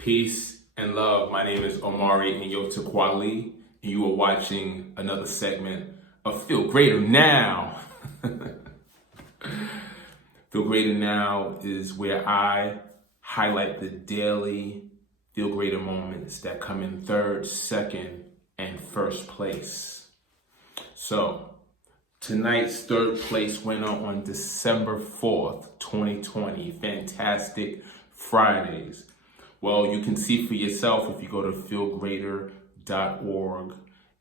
Peace and love. My name is Omari Nyotakwali, and you are watching another segment of Feel Greater Now. Feel Greater Now is where I highlight the daily Feel Greater moments that come in third, second, and first place. So, tonight's third place winner on December 4th, 2020. Fantastic Fridays. Well, you can see for yourself if you go to FeeLgr8r.org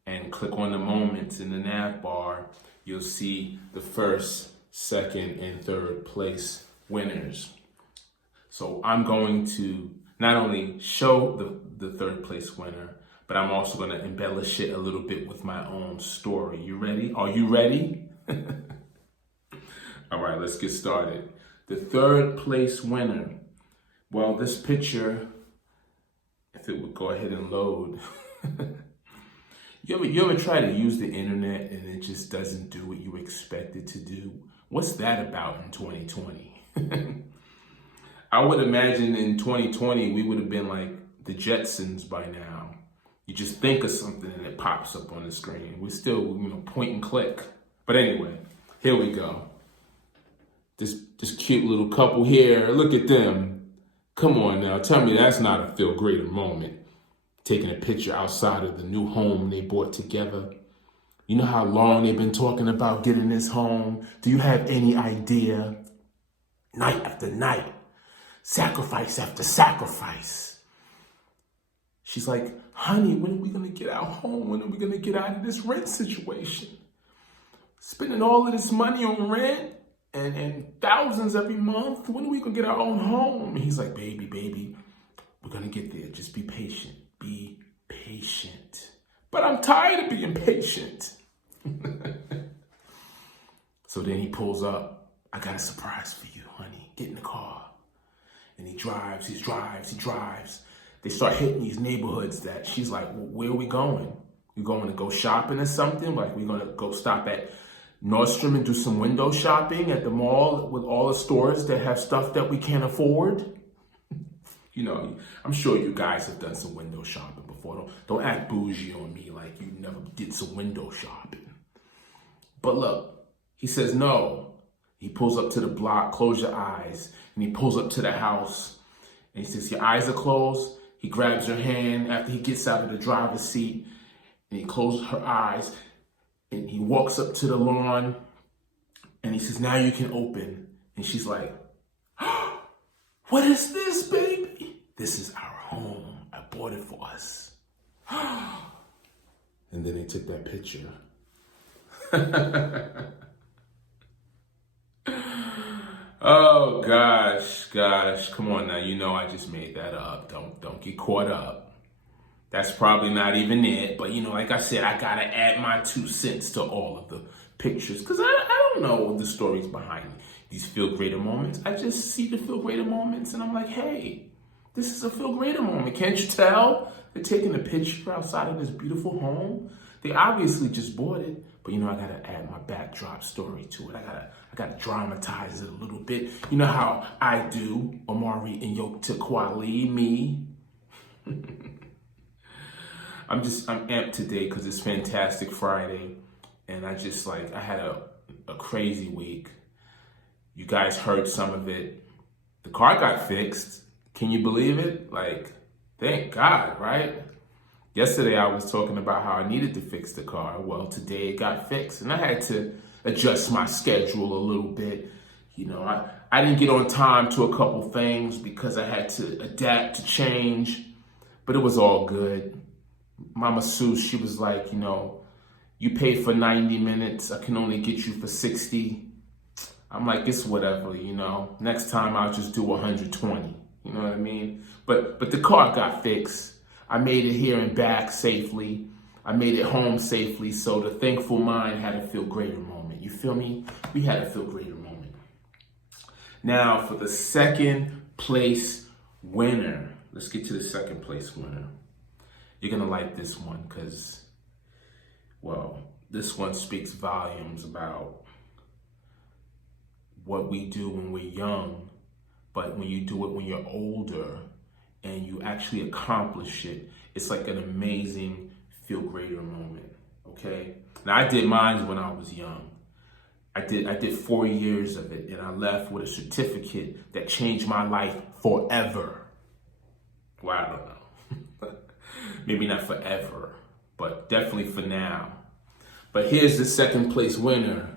and click on the moments in the nav bar, you'll see the first, second, and third place winners. So I'm going to not only show the third place winner, but I'm also going to embellish it a little bit with my own story. You ready? Are you ready? All right, let's get started. The third place winner. Well, this picture, if it would go ahead and load. You ever try to use the internet and it just doesn't do what you expect it to do? What's that about in 2020? I would imagine in 2020, we would have been like the Jetsons by now. You just think of something and it pops up on the screen. We're still, point and click. But anyway, here we go. This cute little couple here, look at them. Come on now, tell me that's not a feel greater moment. Taking a picture outside of the new home they bought together. You know how long they've been talking about getting this home? Do you have any idea? Night after night, sacrifice after sacrifice. She's like, honey, when are we gonna get our home? When are we gonna get out of this rent situation? Spending all of this money on rent and thousands every month. When are we gonna get our own home? And he's like, baby, we're gonna get there. Just be patient. Be patient. But I'm tired of being patient. So then he pulls up. I got a surprise for you, honey. Get in the car. And he drives. They start hitting these neighborhoods that she's like, well, where are we going? We going to go shopping or something? Like we're going to go stop at Nordstrom and do some window shopping at the mall with all the stores that have stuff that we can't afford? I'm sure you guys have done some window shopping before. Don't act bougie on me like you never did some window shopping. But look, he says no. He pulls up to the block, close your eyes. And he pulls up to the house and he says, your eyes are closed. He grabs her hand after he gets out of the driver's seat and he closes her eyes and he walks up to the lawn and he says, now you can open. And she's like, oh, what is this, baby? This is our home. I bought it for us. And then they took that picture. Oh, gosh. Come on now. I just made that up. Don't get caught up. That's probably not even it. But, like I said, I got to add my 2 cents to all of the pictures. Because I don't know the stories behind these feel greater moments. I just see the feel greater moments and I'm like, hey, this is a feel greater moment. Can't you tell? They're taking a picture outside of this beautiful home. They obviously just bought it, but I gotta add my backdrop story to it. I gotta dramatize it a little bit. You know how I do, Omari Nyotakwali, me. I'm amped today because it's Fantastic Friday, and I had a crazy week. You guys heard some of it. The car got fixed. Can you believe it? Thank God, right? Yesterday I was talking about how I needed to fix the car. Well, today it got fixed and I had to adjust my schedule a little bit. I didn't get on time to a couple things because I had to adapt to change, but it was all good. Mama Sue, she was like, you paid for 90 minutes. I can only get you for 60. I'm like, it's whatever, Next time I'll just do 120. You know what I mean? But the car got fixed. I made it here and back safely. I made it home safely. So the thankful mind had a feel greater moment. You feel me? We had a feel greater moment. Now for the second place winner. Let's get to the second place winner. You're going to like this one because, this one speaks volumes about what we do when we're young. But when you do it when you're older, and you actually accomplish it, it's like an amazing FeeLgr8r moment, okay? Now, I did mine when I was young. I did 4 years of it, and I left with a certificate that changed my life forever. Well, I don't know. Maybe not forever, but definitely for now. But here's the second place winner.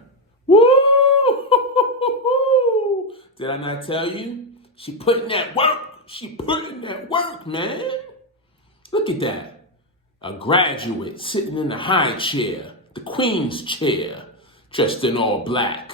Woo! Did I not tell you? She put in that work. She put in that work, man. Look at that. A graduate sitting in the high chair, the queen's chair, dressed in all black,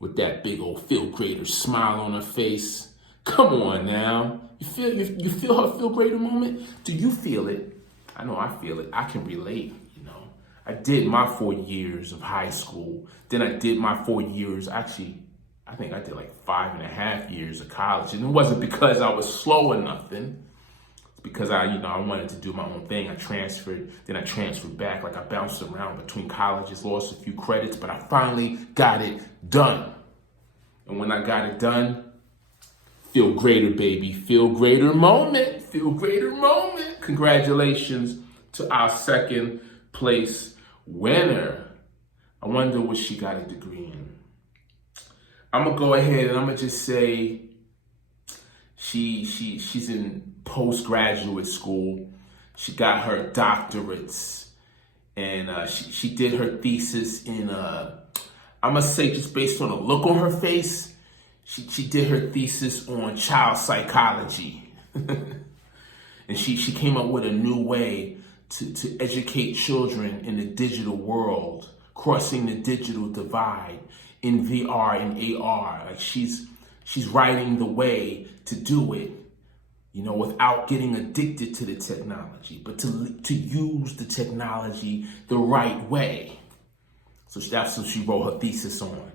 with that big old FeeLgr8r smile on her face. Come on now. You feel her FeeLgr8r moment? Do you feel it? I know I feel it. I can relate, you know. I did my 4 years of high school. Then I did my 4 years, actually, I think I did like 5.5 years of college. And it wasn't because I was slow or nothing. It's because I wanted to do my own thing. I transferred, then I transferred back. Like I bounced around between colleges, lost a few credits, but I finally got it done. And when I got it done, FeeLgr8r, baby. FeeLgr8r moment. FeeLgr8r moment. Congratulations to our second place winner. I wonder what she got a degree in. I'm gonna go ahead and I'm gonna just say she's in postgraduate school. She got her doctorates, and she did her thesis in I'm gonna say, just based on the look on her face, she did her thesis on child psychology. And she came up with a new way to educate children in the digital world, crossing the digital divide in VR and AR. Like she's writing the way to do it, you know, without getting addicted to the technology, but to use the technology the right way. So that's what she wrote her thesis on.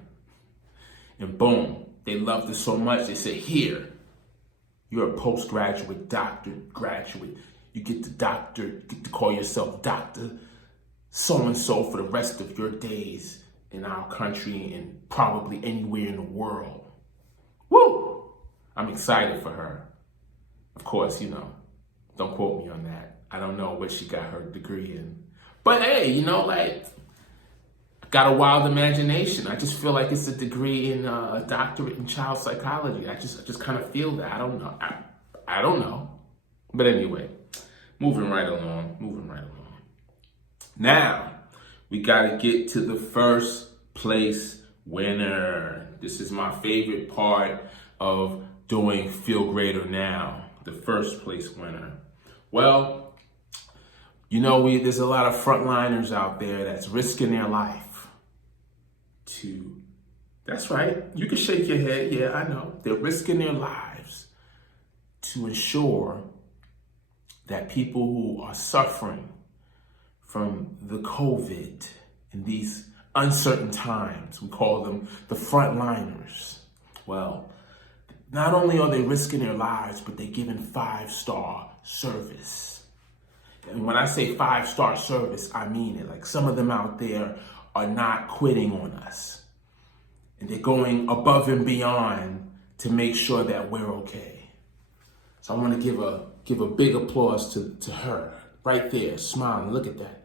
And boom, they loved it so much, they said, here, you're a postgraduate, doctorate, graduate. You get to call yourself Dr. So-and-so for the rest of your days in our country and probably anywhere in the world. Woo! I'm excited for her. Of course, you know, don't quote me on that. I don't know what she got her degree in. But hey, you know, like, got a wild imagination. I just feel like it's a degree in a doctorate in child psychology. I just kind of feel that. I don't know. I don't know. But anyway, moving right along. Now, we got to get to the first place winner. This is my favorite part of doing FeeLgr8r Now, the first place winner. Well, you know, there's a lot of frontliners out there that's risking their life that's right, you can shake your head, yeah, I know. They're risking their lives to ensure that people who are suffering from the COVID in these uncertain times, we call them the frontliners. Well, not only are they risking their lives, but they're giving 5-star service. And when I say 5-star service, I mean it. Like, some of them out there are not quitting on us. And they're going above and beyond to make sure that we're okay. So I want to give a big applause to her. Right there, smiling. Look at that.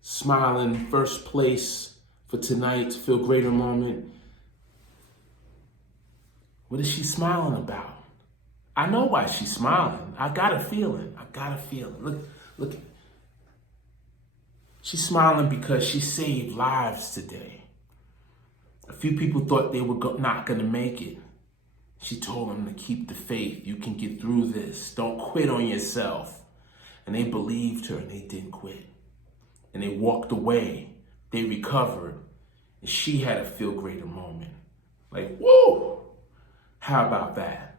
Smiling, first place for tonight's FeeLgr8r moment. What is she smiling about? I know why she's smiling. I got a feeling. Look. She's smiling because she saved lives today. A few people thought they were not going to make it. She told them to keep the faith. You can get through this. Don't quit on yourself. And they believed her and they didn't quit. And they walked away. They recovered. And she had a FeeLgr8r moment. Like, woo! How about that?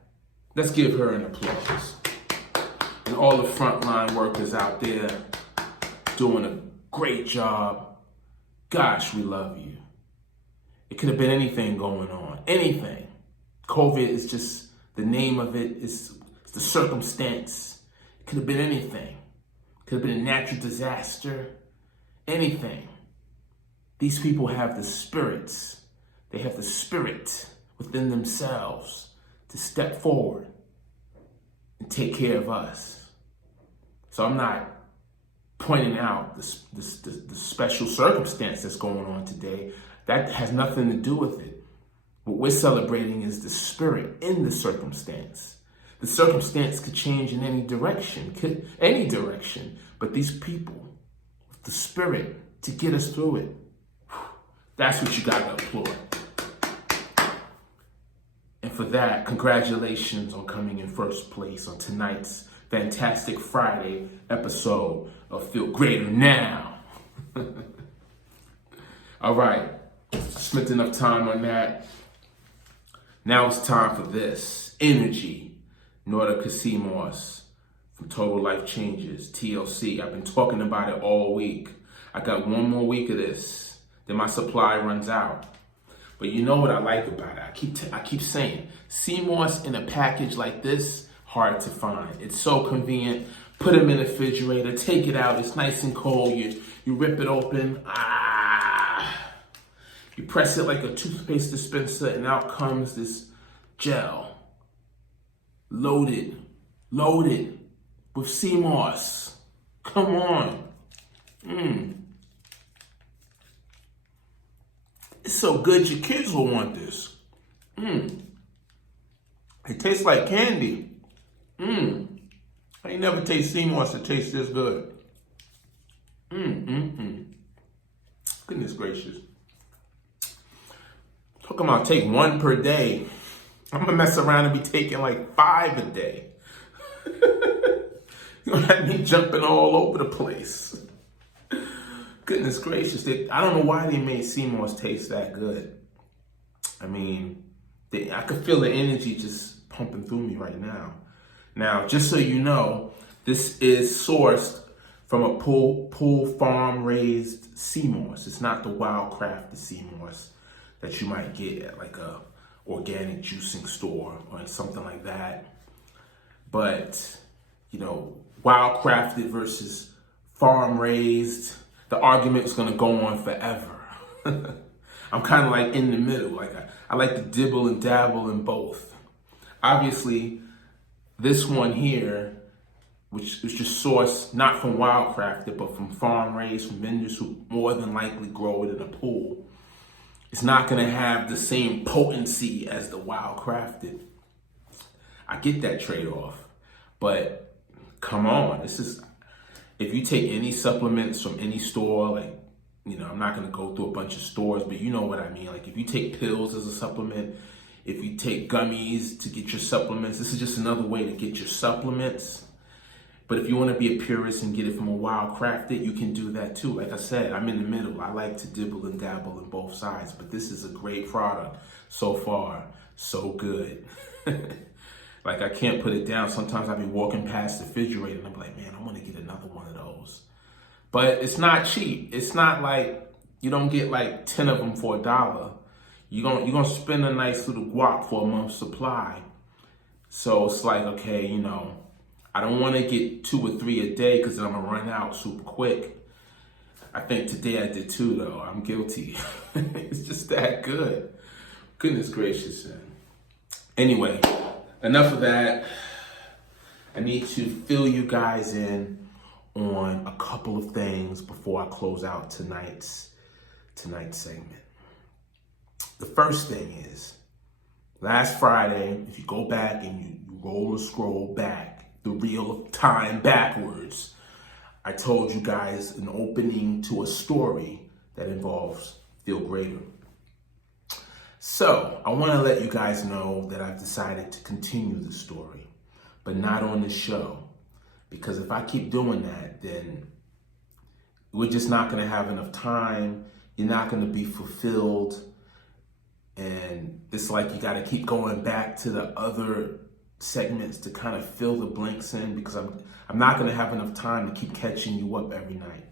Let's give her an applause. And all the frontline workers out there doing a great job. Gosh, we love you. It could have been anything going on. Anything. COVID is just the name of it. It's the circumstance. It could have been anything. It could have been a natural disaster. Anything. These people have the spirits. They have the spirit within themselves to step forward and take care of us. So I'm not pointing out the special circumstance that's going on today. That has nothing to do with it. What we're celebrating is the spirit in the circumstance. The circumstance could change in any direction, but these people, with the spirit to get us through it, that's what you got to applaud. And for that, congratulations on coming in first place on tonight's fantastic Friday episode of FeeLgr8r Now. All right, I spent enough time on that. Now it's time for this. Energy, Norda Casimos from Total Life Changes, TLC. I've been talking about it all week. I got one more week of this, then my supply runs out. But you know what I like about it? I keep saying, CMOS in a package like this, hard to find. It's so convenient. Put them in the refrigerator, take it out. It's nice and cold. You rip it open. You press it like a toothpaste dispenser, and out comes this gel, loaded with CMOS. Come on. It's so good your kids will want this. It tastes like candy. I ain't never taste CMOS that tastes this good. Goodness gracious. Talking about take one per day. I'm gonna mess around and be taking like 5 a day. You gonna have me jumping all over the place. Goodness gracious. I don't know why they made CMOS taste that good. I mean, I could feel the energy just pumping through me right now. Now, just so you know, this is sourced from a pool farm raised CMOS. It's not the wild crafted CMOS that you might get at like a organic juicing store or something like that. But, you know, wild crafted versus farm raised, the argument is going to go on forever. I'm kind of like in the middle. Like I like to dibble and dabble in both. Obviously, this one here, which is just sourced not from wild crafted, but from farm raised, from vendors who more than likely grow it in a pool, it's not going to have the same potency as the wild crafted. I get that trade-off, but come on, this is, if you take any supplements from any store, like, you know, I'm not going to go through a bunch of stores, but you know what I mean. Like if you take pills as a supplement, if you take gummies to get your supplements, this is just another way to get your supplements. But if you want to be a purist and get it from a wild crafted, you can do that too. Like I said, I'm in the middle. I like to dibble and dabble in both sides, but this is a great product. So far, so good. Like I can't put it down. Sometimes I'll be walking past the refrigerator and I'm like, man, I want to get another one of those. But it's not cheap. It's not like you don't get like 10 of them for $1. You're gonna spend a nice little guap for a month's supply. So it's like, okay, you know, I don't want to get 2 or 3 a day because then I'm gonna run out super quick. I think today I did 2 though. I'm guilty. It's just that good. Goodness gracious. Anyway, enough of that. I need to fill you guys in on a couple of things before I close out tonight's segment. The first thing is, last Friday, if you go back and you roll or scroll back, the real time backwards, I told you guys an opening to a story that involves FeeLgr8r. So I want to let you guys know that I've decided to continue the story, but not on this show. Because if I keep doing that, then we're just not going to have enough time. You're not going to be fulfilled. And it's like you got to keep going back to the other segments to kind of fill the blanks in, because I'm not going to have enough time to keep catching you up every night.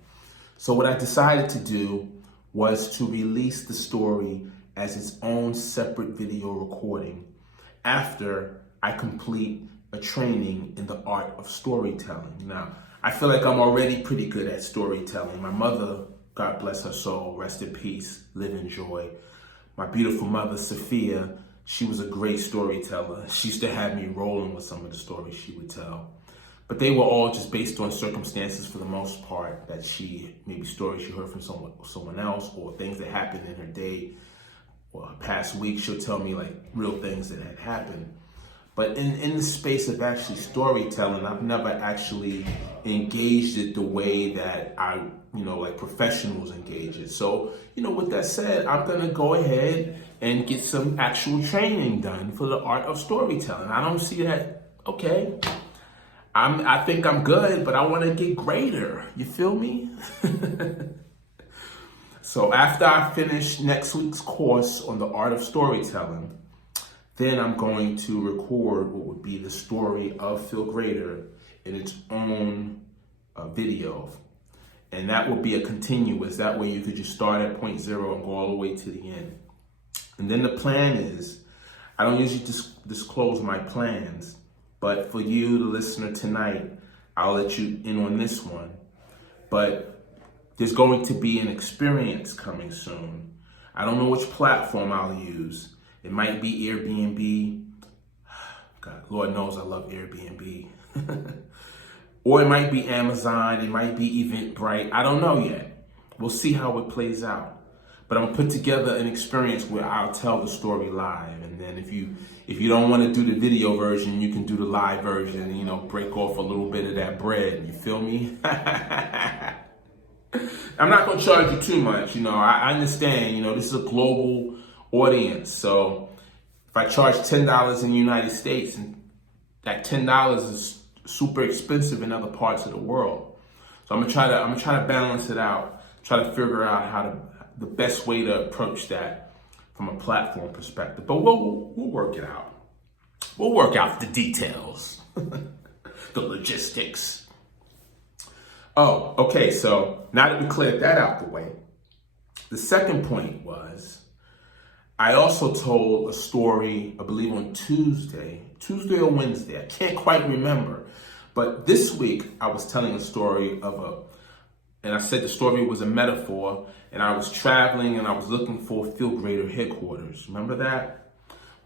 So what I decided to do was to release the story as its own separate video recording after I complete a training in the art of storytelling. Now, I feel like I'm already pretty good at storytelling. My mother, God bless her soul, rest in peace, live in joy. My beautiful mother, Sophia, She was a great storyteller. She used to have me rolling with some of the stories she would tell. But they were all just based on circumstances for the most part, that maybe stories she heard from someone else, or things that happened in her day or her past week. She'll tell me like real things that had happened. But in the space of actually storytelling, I've never actually engaged it the way that like professionals engage it. So, with that said, I'm going to go ahead and get some actual training done for the art of storytelling. I don't see that, okay, I think I'm good, but I want to get greater. You feel me? So after I finish next week's course on the art of storytelling, then I'm going to record what would be the story of FeeLgr8r in its own video. And that will be a continuous. That way you could just start at point zero and go all the way to the end. And then the plan is, I don't usually disclose my plans, but for you, the listener tonight, I'll let you in on this one. But there's going to be an experience coming soon. I don't know which platform I'll use. It might be Airbnb. God, Lord knows I love Airbnb. Or it might be Amazon. It might be Eventbrite. I don't know yet. We'll see how it plays out. But I'm gonna put together an experience where I'll tell the story live. And then if you don't want to do the video version, you can do the live version and, break off a little bit of that bread. You feel me? I'm not gonna charge you too much. I understand, this is a global audience. So if I charge $10 in the United States, and that $10 is super expensive in other parts of the world. So I'm gonna try to balance it out, try to figure out the best way to approach that from a platform perspective. But we'll work it out. We'll work out the details, the logistics. Oh, okay, so now that we cleared that out the way, the second point was, I also told a story, I believe on Tuesday or Wednesday, I can't quite remember. But this week I was telling a story and I said the story was a metaphor, and I was traveling and I was looking for FeeLgr8r headquarters. Remember that?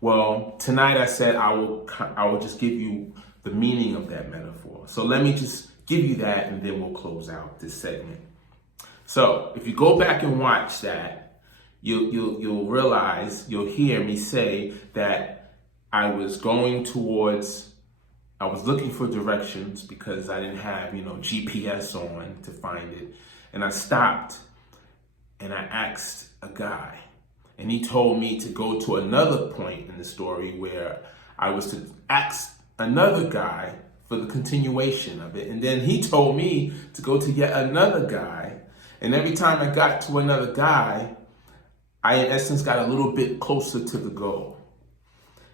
Well, tonight I said I will just give you the meaning of that metaphor. So let me just give you that, and then we'll close out this segment. So if you go back and watch that, you'll realize, you'll hear me say that I was looking for directions because I didn't have, GPS on to find it. And I stopped and I asked a guy, and he told me to go to another point in the story where I was to ask another guy for the continuation of it. And then he told me to go to yet another guy. And every time I got to another guy, I in essence got a little bit closer to the goal.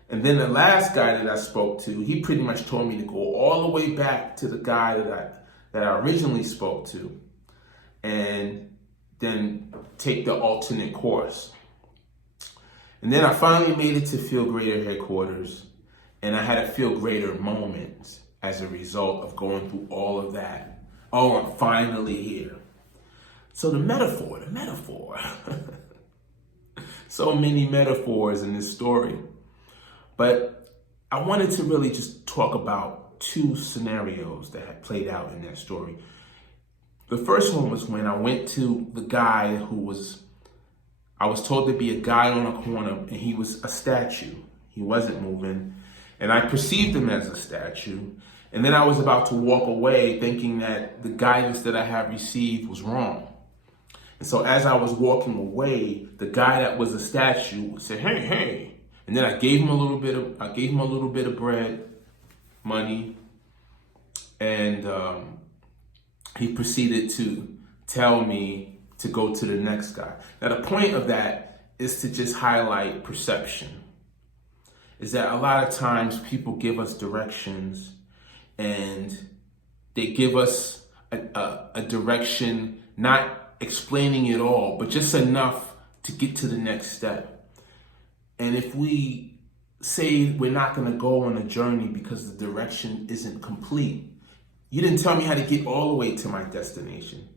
And then the last guy that I spoke to, he pretty much told me to go all the way back to the guy that I originally spoke to, and then take the alternate course. And then I finally made it to FeeLgr8r headquarters, and I had a FeeLgr8r moment as a result of going through all of that. Oh, I'm finally here. So the metaphor. So many metaphors in this story. But I wanted to really just talk about two scenarios that had played out in that story. The first one was when I went to the guy I was told to be a guy on a corner, and he was a statue. He wasn't moving, and I perceived him as a statue. And then I was about to walk away thinking that the guidance that I had received was wrong. And so as I was walking away, the guy that was a statue said, hey. And then I gave him a little bit of bread, money, and he proceeded to tell me to go to the next guy. Now the point of that is to just highlight perception. Is that a lot of times people give us directions, and they give us a direction, not explaining it all, but just enough to get to the next step. And if we say we're not going to go on a journey because the direction isn't complete, you didn't tell me how to get all the way to my destination,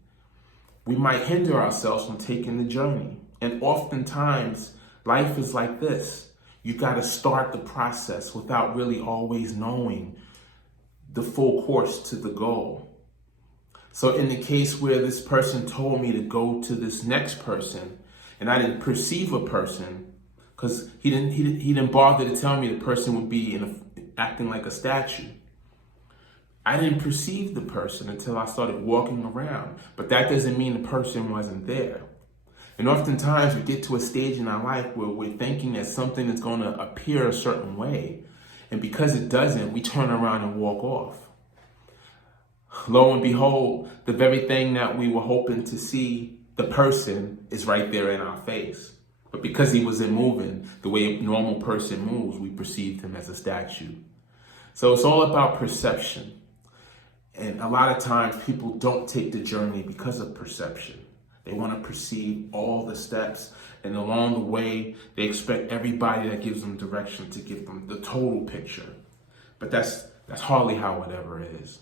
we might hinder ourselves from taking the journey. And oftentimes, life is like this. You got to start the process without really always knowing the full course to the goal. So in the case where this person told me to go to this next person, and I didn't perceive a person, because he didn't bother to tell me the person would be acting like a statue. I didn't perceive the person until I started walking around, but that doesn't mean the person wasn't there. And oftentimes we get to a stage in our life where we're thinking that something is going to appear a certain way, and because it doesn't, we turn around and walk off. Lo and behold, the very thing that we were hoping to see, the person, is right there in our face. But because he wasn't moving the way a normal person moves, we perceived him as a statue. So it's all about perception. And a lot of times people don't take the journey because of perception. They want to perceive all the steps, and along the way, they expect everybody that gives them direction to give them the total picture. But that's hardly how it ever is.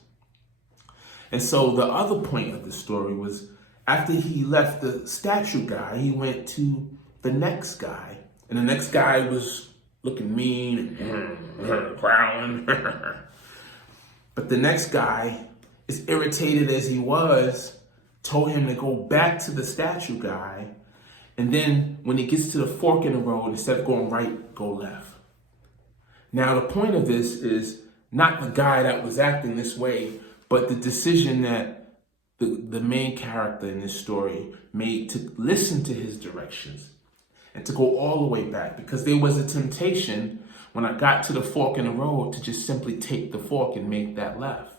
And so the other point of the story was, after he left the statue guy, he went to the next guy. And the next guy was looking mean and growling. But the next guy, as irritated as he was, told him to go back to the statue guy. And then when he gets to the fork in the road, instead of going right, go left. Now, the point of this is not the guy that was acting this way, but the decision that the main character in this story made to listen to his directions and to go all the way back, because there was a temptation when I got to the fork in the road to just simply take the fork and make that left.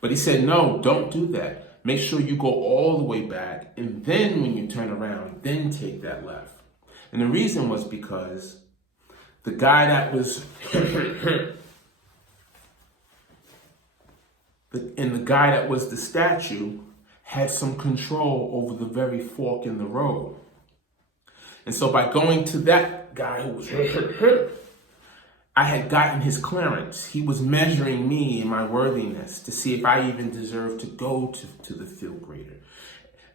But he said, no, don't do that. Make sure you go all the way back, and then when you turn around, then take that left. And the reason was because the guy that was the guy that was the statue had some control over the very fork in the road. And so by going to that guy who was I had gotten his clearance. He was measuring me and my worthiness to see if I even deserved to go to the FeeLgr8r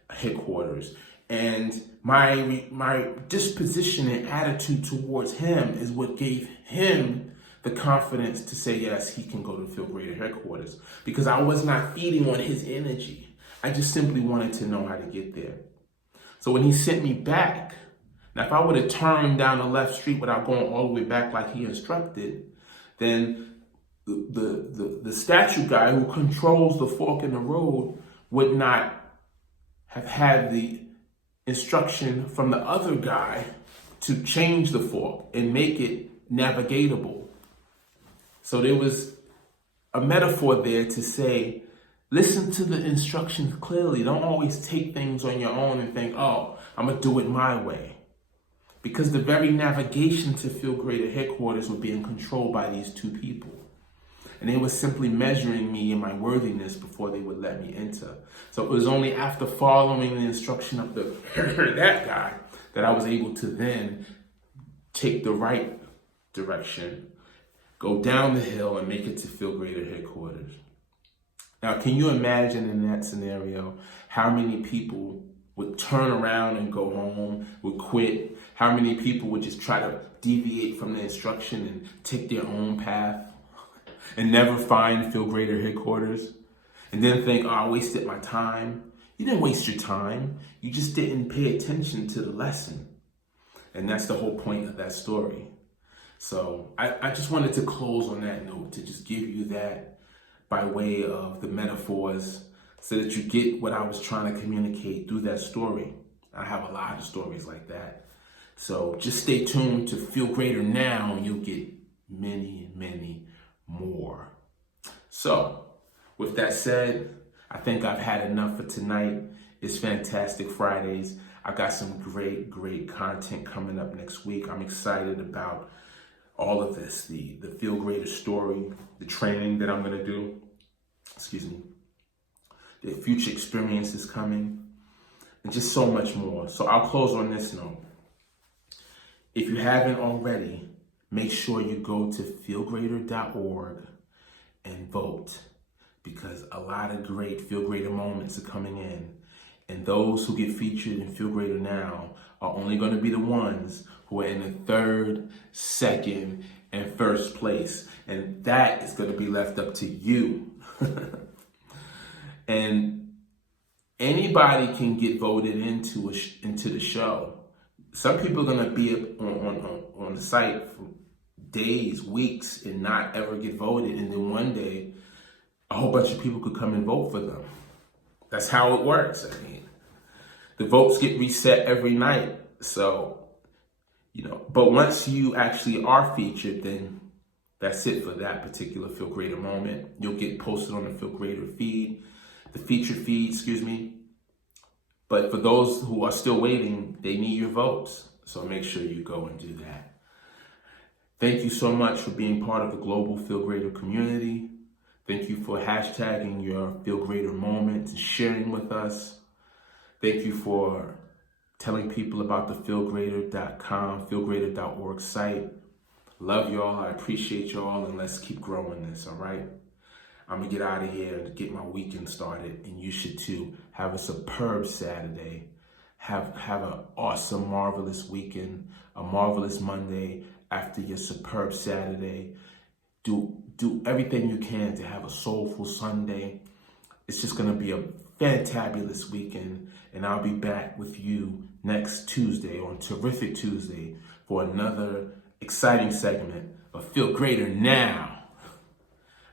headquarters. And my disposition and attitude towards him is what gave him the confidence to say, yes, he can go to FeeLgr8r headquarters, because I was not feeding on his energy. I just simply wanted to know how to get there. So when he sent me back, now if I would have turned down the left street without going all the way back like he instructed, then the statue guy who controls the fork in the road would not have had the instruction from the other guy to change the fork and make it navigatable. So there was a metaphor there to say, listen to the instructions clearly. Don't always take things on your own and think, oh, I'm going to do it my way. Because the very navigation to FeeLgr8r headquarters was being controlled by these two people. And they were simply measuring me and my worthiness before they would let me enter. So it was only after following the instruction of that guy that I was able to then take the right direction, go down the hill, and make it to FeeLgr8r headquarters. Now, can you imagine in that scenario how many people would turn around and go home, would quit? How many people would just try to deviate from the instruction and take their own path and never find FeeLgr8r headquarters? And then think, oh, I wasted my time. You didn't waste your time. You just didn't pay attention to the lesson. And that's the whole point of that story. So I just wanted to close on that note, to just give you that by way of the metaphors, so that you get what I was trying to communicate through that story. I have a lot of stories like that. So just stay tuned to FeeLgr8r Now, and you'll get many, many more. So with that said, I think I've had enough for tonight. It's Fantastic Fridays. I've got some great content coming up next week. I'm excited about all of this, the FeeLgr8r story, the training that I'm going to do, the future experiences coming, and just so much more. So I'll close on this note. If you haven't already, make sure you go to FeeLgr8r.org and vote, because a lot of great FeeLgr8r moments are coming in. And those who get featured in FeeLgr8r Now are only going to be the ones who are in the third, second, and first place. And that is going to be left up to you. And anybody can get voted into the show. Some people are going to be on the site for days, weeks, and not ever get voted. And then one day, a whole bunch of people could come and vote for them. That's how it works. I mean, the votes get reset every night. So, but once you actually are featured, then that's it for that particular FeeLgr8r moment. You'll get posted on the FeeLgr8r feed, the featured feed, excuse me. But for those who are still waiting, they need your votes. So make sure you go and do that. Thank you so much for being part of the global FeeLgr8r community. Thank you for hashtagging your FeeLgr8r moments and sharing with us. Thank you for telling people about the FeeLgr8r.com, FeeLgr8r.org site. Love y'all. I appreciate y'all, and let's keep growing this, all right? I'm going to get out of here and get my weekend started, and you should too. Have a superb Saturday. Have an awesome, marvelous weekend, a marvelous Monday after your superb Saturday. Do everything you can to have a soulful Sunday. It's just going to be a fantabulous weekend, and I'll be back with you next Tuesday on Terrific Tuesday for another exciting segment of FeeLgr8r Now.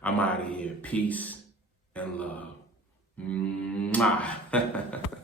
I'm out of here. Peace and love. Mwah.